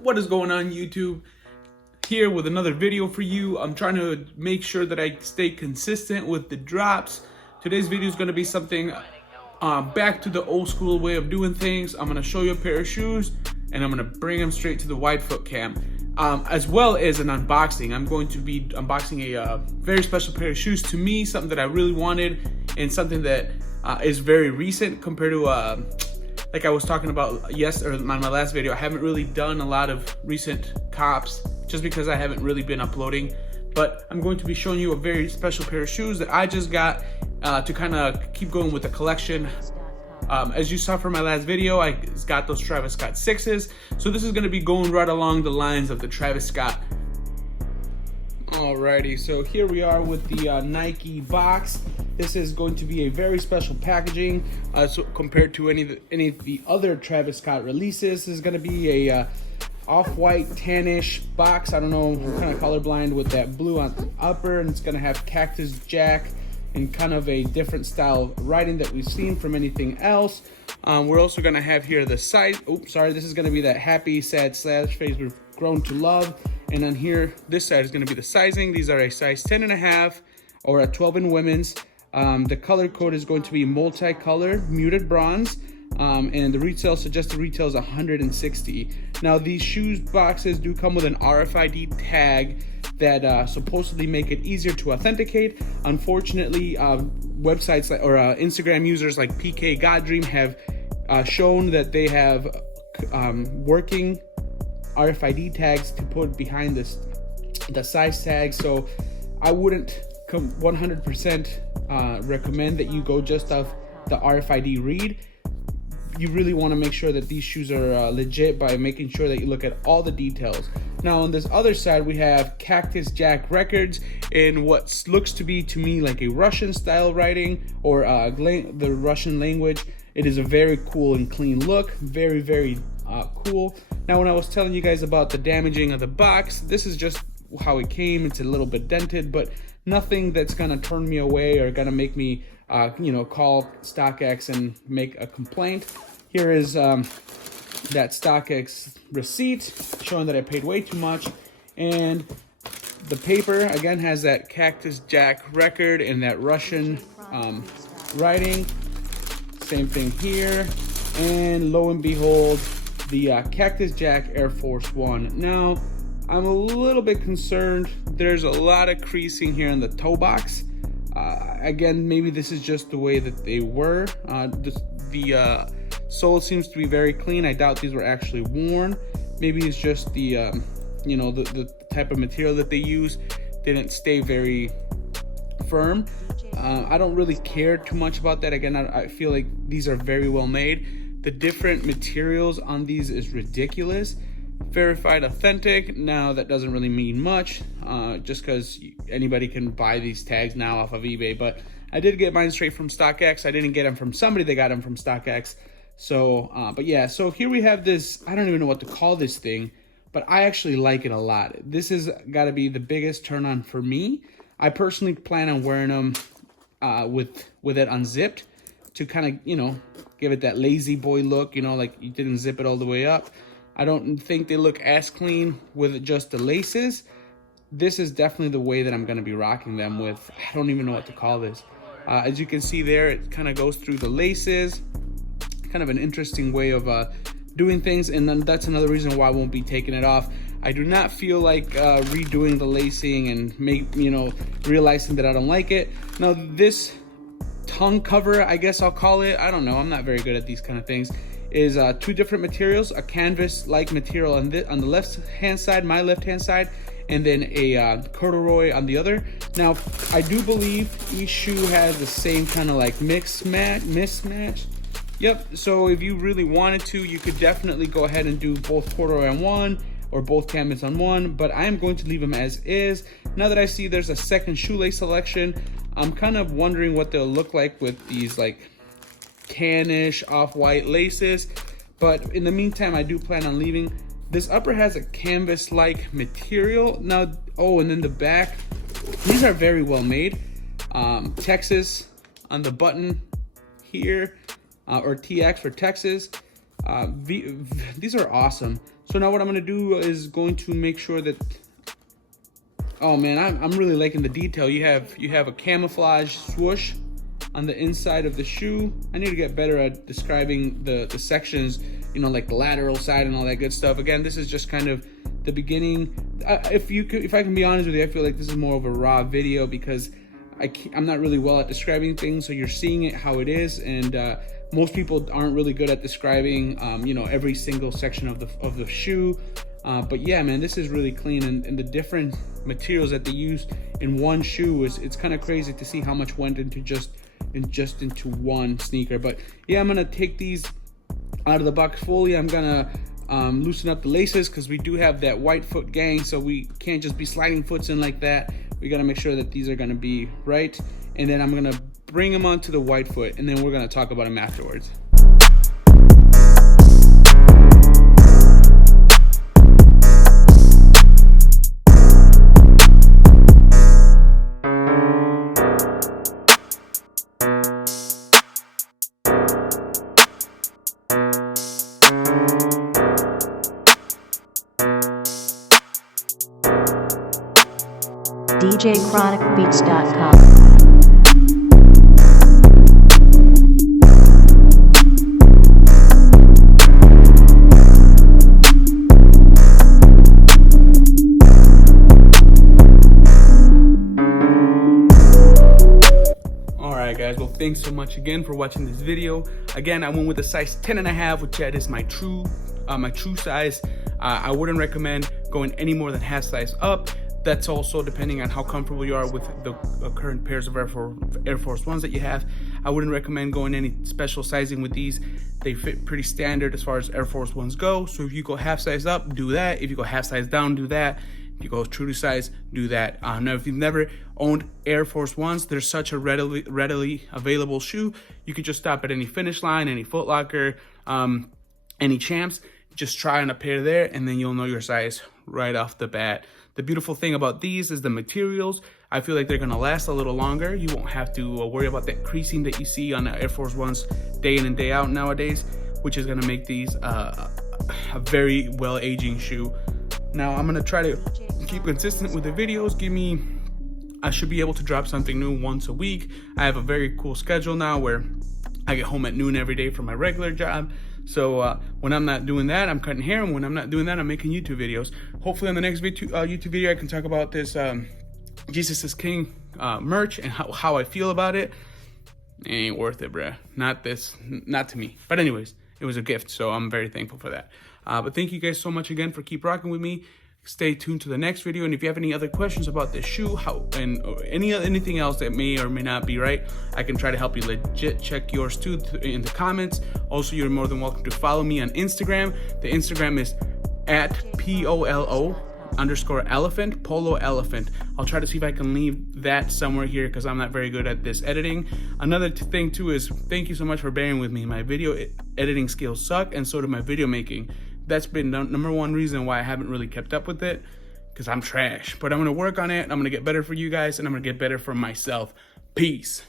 What is going on, YouTube? Here with another video for you. I'm trying to make sure that I stay consistent with the drops. Today's video is going to be something back to the old school way of doing things. I'm going to show you a pair of shoes and I'm going to bring them straight to the wide foot cam, as well as an unboxing. I'm going to be unboxing a very special pair of shoes to me, something that I really wanted and something that is very recent compared to like I was talking about in my last video. I haven't really done a lot of recent cops just because I haven't really been uploading, but I'm going to be showing you a very special pair of shoes that I just got to kind of keep going with the collection. As you saw from my last video, I got those Travis Scott 6s, so this is going to be going right along the lines of the Travis Scott. Alrighty, so here we are with the Nike box. This is going to be a very special packaging so compared to any of the other Travis Scott releases. This is going to be a off-white tannish box. I don't know, I'm kind of colorblind with that blue on the upper, and it's going to have Cactus Jack and kind of a different style writing that we've seen from anything else. We're also going to have here the size. Oops, sorry, this is going to be that happy, sad, slash face we've grown to love. And on here, this side is going to be the sizing. These are a size 10.5 or a 12 in women's. The color code is going to be multicolor, muted bronze, and the suggested retail is $160. Now, these shoes boxes do come with an RFID tag that supposedly make it easier to authenticate. Unfortunately, websites or Instagram users like PK Goddream have shown that they have working RFID tags to put behind the size tag. So I wouldn't 100% recommend that you go just off the RFID read. You really want to make sure that these shoes are legit by making sure that you look at all the details. Now on this other side, we have Cactus Jack Records in what looks to be, to me, like a Russian style writing or the Russian language. It is a very cool and clean look, very, very cool. Now, when I was telling you guys about the damaging of the box, this is just how it came. It's a little bit dented, but nothing that's gonna turn me away or gonna make me, call StockX and make a complaint. Here is that StockX receipt showing that I paid way too much, and the paper again has that Cactus Jack record and that Russian writing. Same thing here, and lo and behold, the Cactus Jack Air Force One. Now, I'm a little bit concerned. There's a lot of creasing here in the toe box. Again, maybe this is just the way that they were. The sole seems to be very clean. I doubt these were actually worn. Maybe it's just the the type of material that they use didn't stay very firm. I don't really care too much about that. Again, I feel like these are very well made. The different materials on these is ridiculous. Verified authentic. Now that doesn't really mean much, just because anybody can buy these tags now off of eBay, but I did get mine straight from StockX. I didn't get them from somebody that got them from StockX. So but yeah, so here we have this, I don't even know what to call this thing, but I actually like it a lot. This has got to be the biggest turn on for me. I personally plan on wearing them with it unzipped to kind of give it that lazy boy look, like you didn't zip it all the way up. I don't think they look as clean with just the laces. This is definitely the way that I'm going to be rocking them with. I don't even know what to call this. As you can see there, it kind of goes through the laces. Kind of an interesting way of doing things, and then that's another reason why I won't be taking it off. I do not feel like redoing the lacing and realizing that I don't like it. Now this tongue cover, I guess I'll call it, I don't know, I'm not very good at these kind of things, is two different materials, a canvas-like material on the left-hand side, my left-hand side, and then a corduroy on the other. Now, I do believe each shoe has the same kind of like mismatch. Yep, so if you really wanted to, you could definitely go ahead and do both corduroy on one or both canvas on one, but I am going to leave them as is. Now that I see there's a second shoelace selection, I'm kind of wondering what they'll look like with these like tannish off-white laces, but in the meantime I do plan on leaving. This upper has a canvas-like material. Now, and then the back, these are very well made. Texas on the button here, or TX for Texas. These are awesome. So now what I'm gonna do is going to make sure that, oh man, I'm really liking the detail. You have a camouflage swoosh on the inside of the shoe. I need to get better at describing the sections, you know, like the lateral side and all that good stuff. Again, this is just kind of the beginning. If I can be honest with you, I feel like this is more of a raw video because I'm not really well at describing things, so you're seeing it how it is, and most people aren't really good at describing, you know, every single section of the shoe. But yeah, man, this is really clean, and the different materials that they use in one shoe it's kind of crazy to see how much went into just into one sneaker. But yeah, I'm gonna take these out of the box fully. I'm gonna loosen up the laces because we do have that white foot gang, so we can't just be sliding foots in like that. We gotta make sure that these are gonna be right, and then I'm gonna bring them onto the white foot, and then we're gonna talk about them afterwards. DJChronicBeats.com. Guys, well, thanks so much again for watching this video. Again, I went with a size 10.5, which that is my true size. I wouldn't recommend going any more than half size up. That's also depending on how comfortable you are with the current pairs of Air Force Ones that you have. I wouldn't recommend going any special sizing with these. They fit pretty standard as far as Air Force Ones go. So if you go half size up, do that. If you go half size down, do that. If you go true to size, do that. Now, if you've never owned Air Force Ones, they're such a readily available shoe. You could just stop at any Finish Line, any Foot Locker, any Champs. Just try on a pair there, and then you'll know your size right off the bat. The beautiful thing about these is the materials. I feel like they're gonna last a little longer. You won't have to worry about that creasing that you see on the Air Force Ones day in and day out nowadays, which is gonna make these a very well aging shoe. Now I'm gonna try to keep consistent with the videos. I should be able to drop something new once a week. I have a very cool schedule now where I get home at noon every day from my regular job. So when I'm not doing that, I'm cutting hair, and when I'm not doing that, I'm making YouTube videos. Hopefully on the next YouTube video, I can talk about this Jesus is King merch and how I feel about it. It ain't worth it, bruh. Not to me. But anyways, it was a gift, so I'm very thankful for that. But thank you guys so much again for keep rocking with me. Stay tuned to the next video, and if you have any other questions about this shoe, or anything else that may or may not be right, I can try to help you legit check yours too in the comments. Also, you're more than welcome to follow me on Instagram. The Instagram is at @POLO_elephant, Polo Elephant. I'll try to see if I can leave that somewhere here because I'm not very good at this editing. Another thing too is thank you so much for bearing with me. My video editing skills suck, and so do my video making. That's been the number one reason why I haven't really kept up with it, because I'm trash. But I'm gonna work on it. I'm gonna get better for you guys, and I'm gonna get better for myself. Peace.